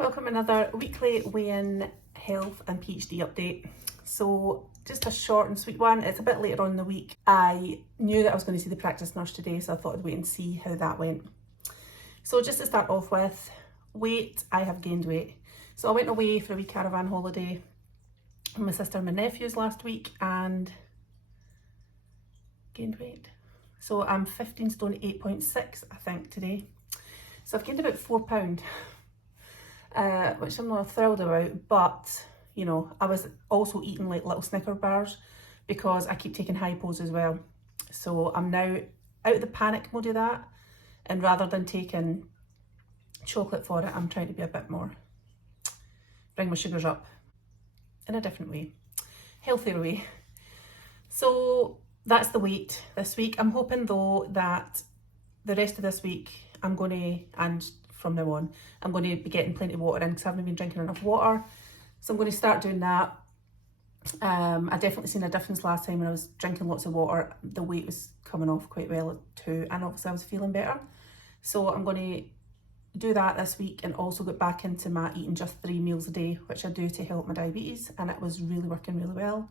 Welcome to another weekly weigh-in health and PhD update. So just a short and sweet one. It's a bit later on in the week. I knew that I was going to see the practice nurse today, so I thought I'd wait and see how that went. So just to start off with, weight, I have gained weight. So I went away for a wee caravan holiday with my sister and my nephews last week and gained weight. So I'm 15 stone 8.6 I think today. So I've gained about £4. Which I'm not thrilled about, but you know, I was also eating like little Snicker bars because I keep taking hypos as well. So I'm now out of the panic mode of that, and rather than taking chocolate for it, I'm trying to be a bit more, bring my sugars up in a different way, healthier way. So that's the weight this week. I'm hoping though that the rest of this week I'm going to, and from now on, I'm going to be getting plenty of water in because I haven't been drinking enough water. So I'm going to start doing that. I definitely seen a difference last time when I was drinking lots of water. The weight was coming off quite well too, and obviously I was feeling better. So I'm going to do that this week and also get back into my eating just 3 meals a day, which I do to help my diabetes, and it was really working really well.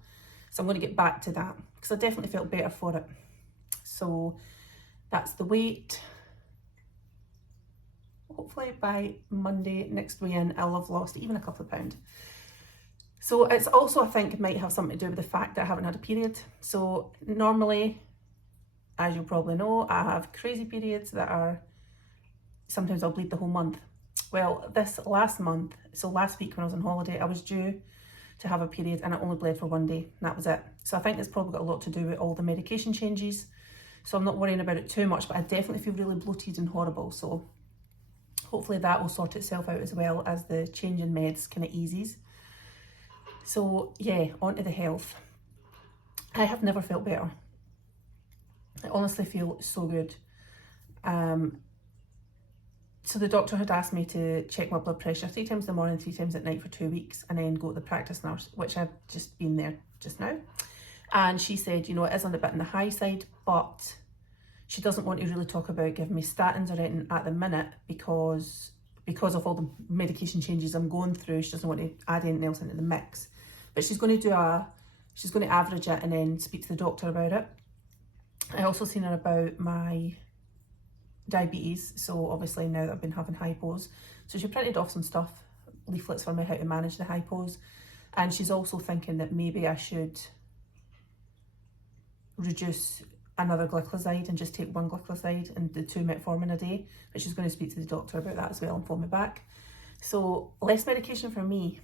So I'm going to get back to that because I definitely felt better for it. So that's the weight. Hopefully by Monday next weigh-in I'll have lost even a couple of pounds. So it's also, I think, it might have something to do with the fact that I haven't had a period. So normally, as you'll probably know, I have crazy periods that are, sometimes I'll bleed the whole month. Well, this last month, so last week when I was on holiday, I was due to have a period and I only bled for 1 day, and that was it. So I think it's probably got a lot to do with all the medication changes. So I'm not worrying about it too much, but I definitely feel really bloated and horrible. So hopefully that will sort itself out as well as the change in meds kind of eases. So yeah, on to the health. I have never felt better. I honestly feel so good. So the doctor had asked me to check my blood pressure 3 times in the morning, 3 times at night for 2 weeks, and then go to the practice nurse, which I've just been there just now. And she said, you know, it is on a bit on the high side, but she doesn't want to really talk about giving me statins or anything at the minute because of all the medication changes I'm going through. She doesn't want to add anything else into the mix. But she's going to she's going to average it and then speak to the doctor about it. I also seen her about my diabetes. So obviously now that I've been having hypos. So she printed off some stuff, leaflets for me how to manage the hypos. And she's also thinking that maybe I should reduce another glycoside and just take 1 glycoside and the 2 metformin a day, but she's going to speak to the doctor about that as well and phone me back. So less medication for me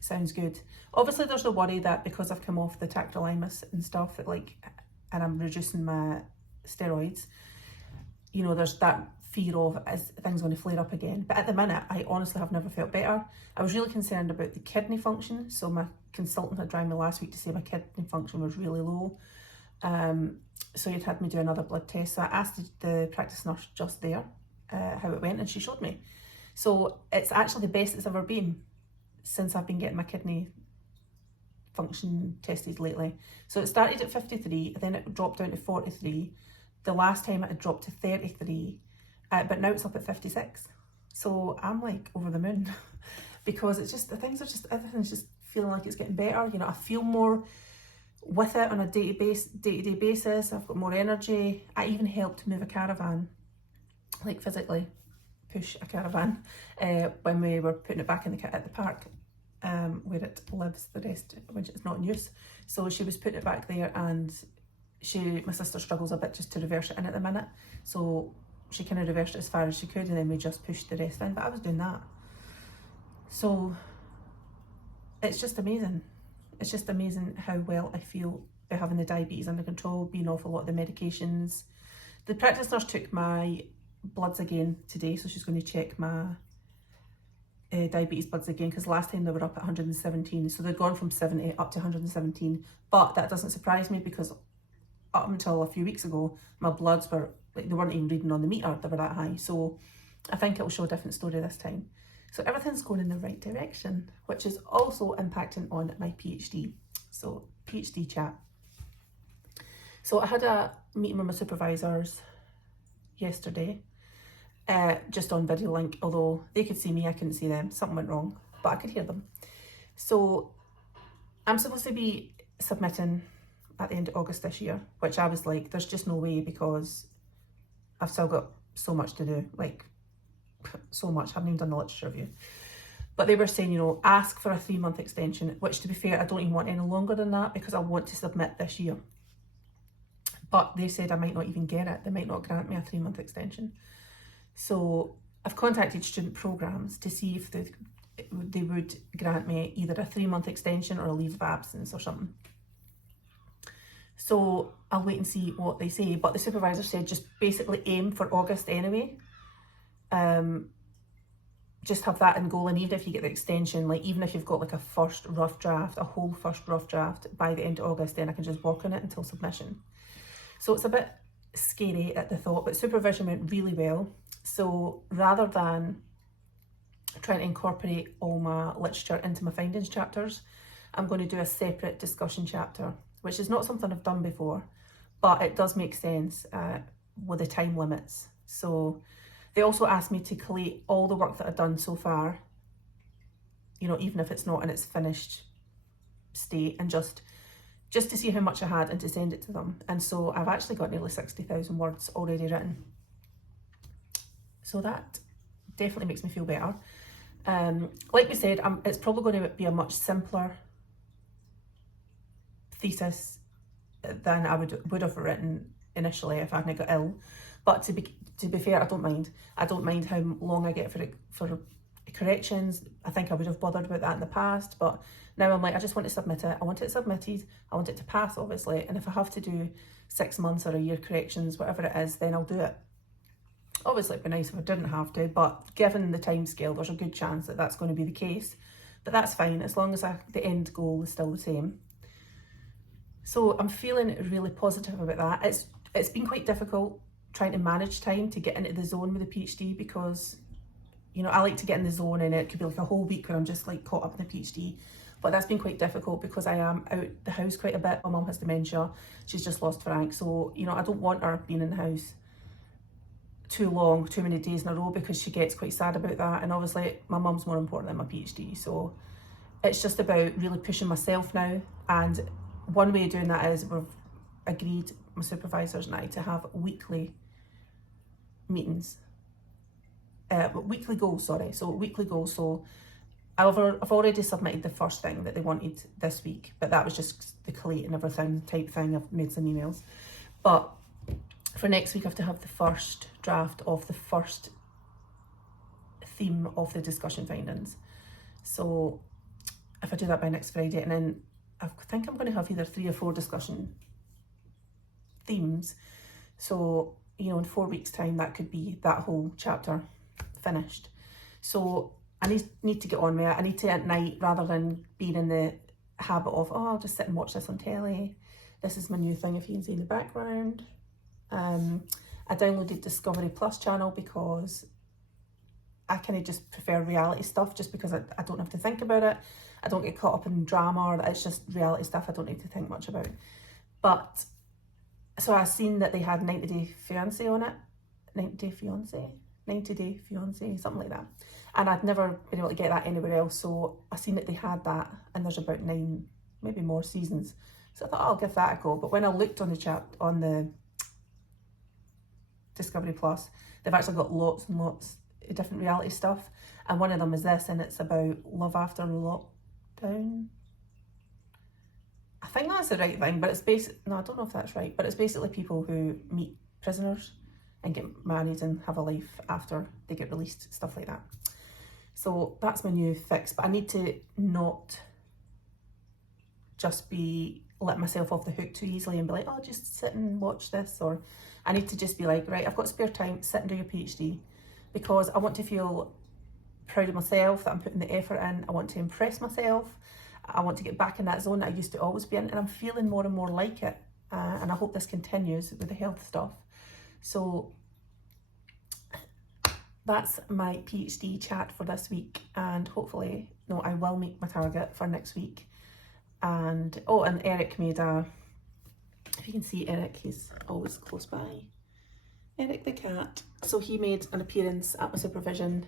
sounds good. Obviously there's the worry that because I've come off the tacrolimus and stuff, that and I'm reducing my steroids, you know, there's that fear of, is things going to flare up again? But at the minute, I honestly have never felt better. I was really concerned about the kidney function. So my consultant had rang me last week to say my kidney function was really low. So he'd had me do another blood test. So I asked the practice nurse just there how it went, and she showed me. So it's actually the best it's ever been since I've been getting my kidney function tested lately. So it started at 53, then it dropped down to 43. The last time it had dropped to 33, but now it's up at 56. So I'm like over the moon because it's just, everything's just feeling like it's getting better. You know, I feel more with it on a day-to-day basis. I've got more energy. I even helped move a caravan, like physically push a caravan when we were putting it back in at the park where it lives the rest when it's not in use. So she was putting it back there, and my sister struggles a bit just to reverse it in at the minute. So she kind of reversed it as far as she could, and then we just pushed the rest in, but I was doing that. So it's just amazing. It's just amazing how well I feel by having the diabetes under control, being off a lot of the medications. The practice nurse took my bloods again today, so she's going to check my diabetes bloods again, because last time they were up at 117, so they'd gone from 70 up to 117. But that doesn't surprise me because up until a few weeks ago, my bloods were, like, they weren't even reading on the meter, they were that high. So I think it will show a different story this time. So everything's going in the right direction, which is also impacting on my PhD. So PhD chat. So I had a meeting with my supervisors yesterday, just on video link, although they could see me, I couldn't see them. Something went wrong, but I could hear them. So I'm supposed to be submitting at the end of August this year, which I was like, there's just no way, because I've still got so much to do, like so much. I haven't even done the literature review. But they were saying, you know, ask for a 3-month extension, which to be fair, I don't even want any longer than that, because I want to submit this year. But they said I might not even get it. They might not grant me a 3-month extension. So I've contacted student programs to see if they would grant me either a 3-month extension or a leave of absence or something. So I'll wait and see what they say. But the supervisor said just basically aim for August anyway. Just have that in goal, and even if you get the extension, like even if you've got like a whole first rough draft by the end of August, then I can just work on it until submission. So it's a bit scary at the thought, but supervision went really well. So rather than trying to incorporate all my literature into my findings chapters, I'm going to do a separate discussion chapter, which is not something I've done before, but it does make sense with the time limits. So they also asked me to collate all the work that I've done so far, you know, even if it's not in its finished state, and just to see how much I had and to send it to them. And so I've actually got nearly 60,000 words already written. So that definitely makes me feel better. Like we said, it's probably going to be a much simpler thesis than I would have written initially if I hadn't got ill. But to be fair, I don't mind. I don't mind how long I get for corrections. I think I would have bothered about that in the past, but now I'm like, I just want to submit it. I want it submitted. I want it to pass, obviously. And if I have to do 6 months or a year corrections, whatever it is, then I'll do it. Obviously, it'd be nice if I didn't have to, but given the time scale, there's a good chance that that's going to be the case. But that's fine, as long as the end goal is still the same. So I'm feeling really positive about that. It's been quite difficult trying to manage time to get into the zone with the PhD, because, you know, I like to get in the zone, and it could be like a whole week where I'm just like caught up in the PhD. But that's been quite difficult because I am out the house quite a bit. My mum has dementia. She's just lost Frank. So, you know, I don't want her being in the house too long, too many days in a row, because she gets quite sad about that. And obviously my mum's more important than my PhD. So it's just about really pushing myself now. And one way of doing that is we've agreed, my supervisors and I, to have weekly meetings. Weekly goals. So I've already submitted the first thing that they wanted this week, but that was just the collating everything type thing. I've made some emails. But for next week, I have to have the first draft of the first theme of the discussion findings. So if I do that by next Friday, and then I think I'm going to have either 3 or 4 discussion themes. So, you know, in 4 weeks' time, that could be that whole chapter finished. So I need to get on with it. I need to at night, rather than being in the habit of, oh, I'll just sit and watch this on telly. This is my new thing, if you can see in the background. I downloaded Discovery Plus channel because I kind of just prefer reality stuff, just because I don't have to think about it. I don't get caught up in drama, or it's just reality stuff I don't need to think much about. But so I seen that they had 90 Day Fiance on it. 90 Day Fiance, something like that. And I'd never been able to get that anywhere else. So I seen that they had that, and there's about 9, maybe more seasons. So I thought, I'll give that a go. But when I looked on the Discovery Plus, they've actually got lots and lots of different reality stuff. And one of them is this, and it's about love after lockdown. I think that's the right thing, but it's no, I don't know if that's right, but it's basically people who meet prisoners and get married and have a life after they get released, stuff like that. So that's my new fix, but I need to not just be letting myself off the hook too easily and be like, oh, just sit and watch this. Or I need to just be like, right, I've got spare time, sit and do your PhD, because I want to feel proud of myself that I'm putting the effort in. I want to impress myself. I want to get back in that zone that I used to always be in, and I'm feeling more and more like it. And I hope this continues with the health stuff. So that's my PhD chat for this week, and hopefully, no, I will make my target for next week. And oh, and Eric made if you can see Eric, he's always close by. Eric the cat. So he made an appearance at my supervision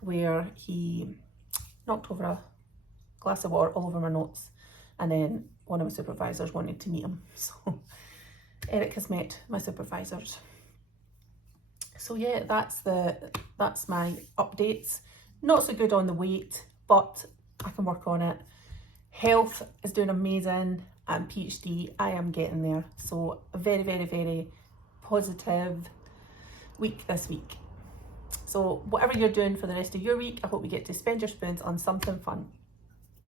where he knocked over a glass of water all over my notes, and then one of my supervisors wanted to meet him. So Eric has met my supervisors. So yeah, that's my updates. Not so good on the weight, but I can work on it. Health is doing amazing, and PhD, I am getting there. So a very, very, very positive week this week. So whatever you're doing for the rest of your week, I hope you get to spend your spoons on something fun.